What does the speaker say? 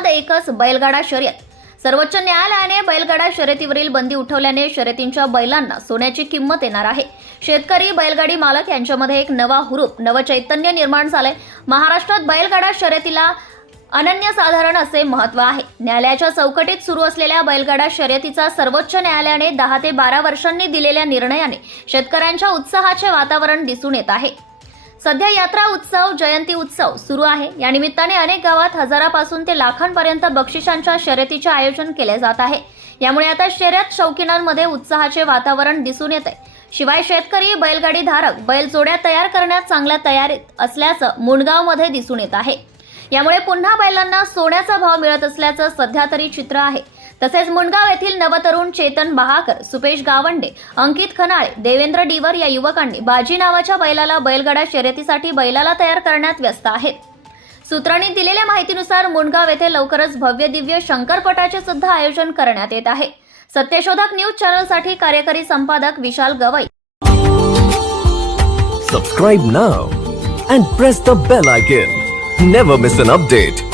नाद एकच बैलगाडा शर्यत। सर्वोच्च न्यायालयाने बैलगाडा शर्यतीवरील बंदी उठवल्याने शर्यतींच्या बैलांना सोन्याची किंमत येणार आहे। शेतकरी बैलगाडी मालक यांच्यामध्ये एक नवा हुरूप, नवचैतन्य निर्माण झालंय। महाराष्ट्रात बैलगाडा शर्यतीला अनन्यसाधारण असे महत्त्व आहे। न्यायालयाच्या चौकटीत सुरू असलेल्या बैलगाडा शर्यतीचा सर्वोच्च न्यायालयाने 10 ते 12 वर्षांनी दिलेल्या निर्णयाने शेतकऱ्यांच्या उत्साहाचे वातावरण दिसून येत आहे। सध्या यात्रा उत्सव, जयंती उत्सव सुरू आहे। या निमित्ताने अनेक गावात हजारापासून ते लाखांपर्यंत बक्षिसांच्या शर्यतीचे आयोजन केले जात आहे। यामुळे आता शर्यत शौकीनांमध्ये उत्साहाचे वातावरण दिसून येते। शिवाय शेतकरी, बैलगाडी धारक बैलजोड्या तयार करण्यात चांगल्या तयारीत असल्याचं मुंडगावमध्ये दिसून येत आहे। यामुळे पुन्हा बैलांना सोन्याचा भाव मिळत असल्याचं सध्या तरी चित्र आहे। तसेच मुंडगाव येथील नवतरुण चेतन बहाकर, सुपेश गावंडे, अंकित खनाळे, देवेंद्र डीवर या युवकांनी बाजी नावाच्या बैलाला बैलगाडा शर्यतीसाठी बैलाला तयार करण्यात व्यस्त आहेत। सूत्रांनी दिलेल्या माहितीनुसार मुंडगाव येथे लवकरच भव्य दिव्य शंकरपटाचे सुद्धा आयोजन करण्यात येत आहे। सत्यशोधक न्यूज चॅनलसाठी कार्यकारी संपादक विशाल Gavai. Subscribe now and press the bell icon. Never miss an update.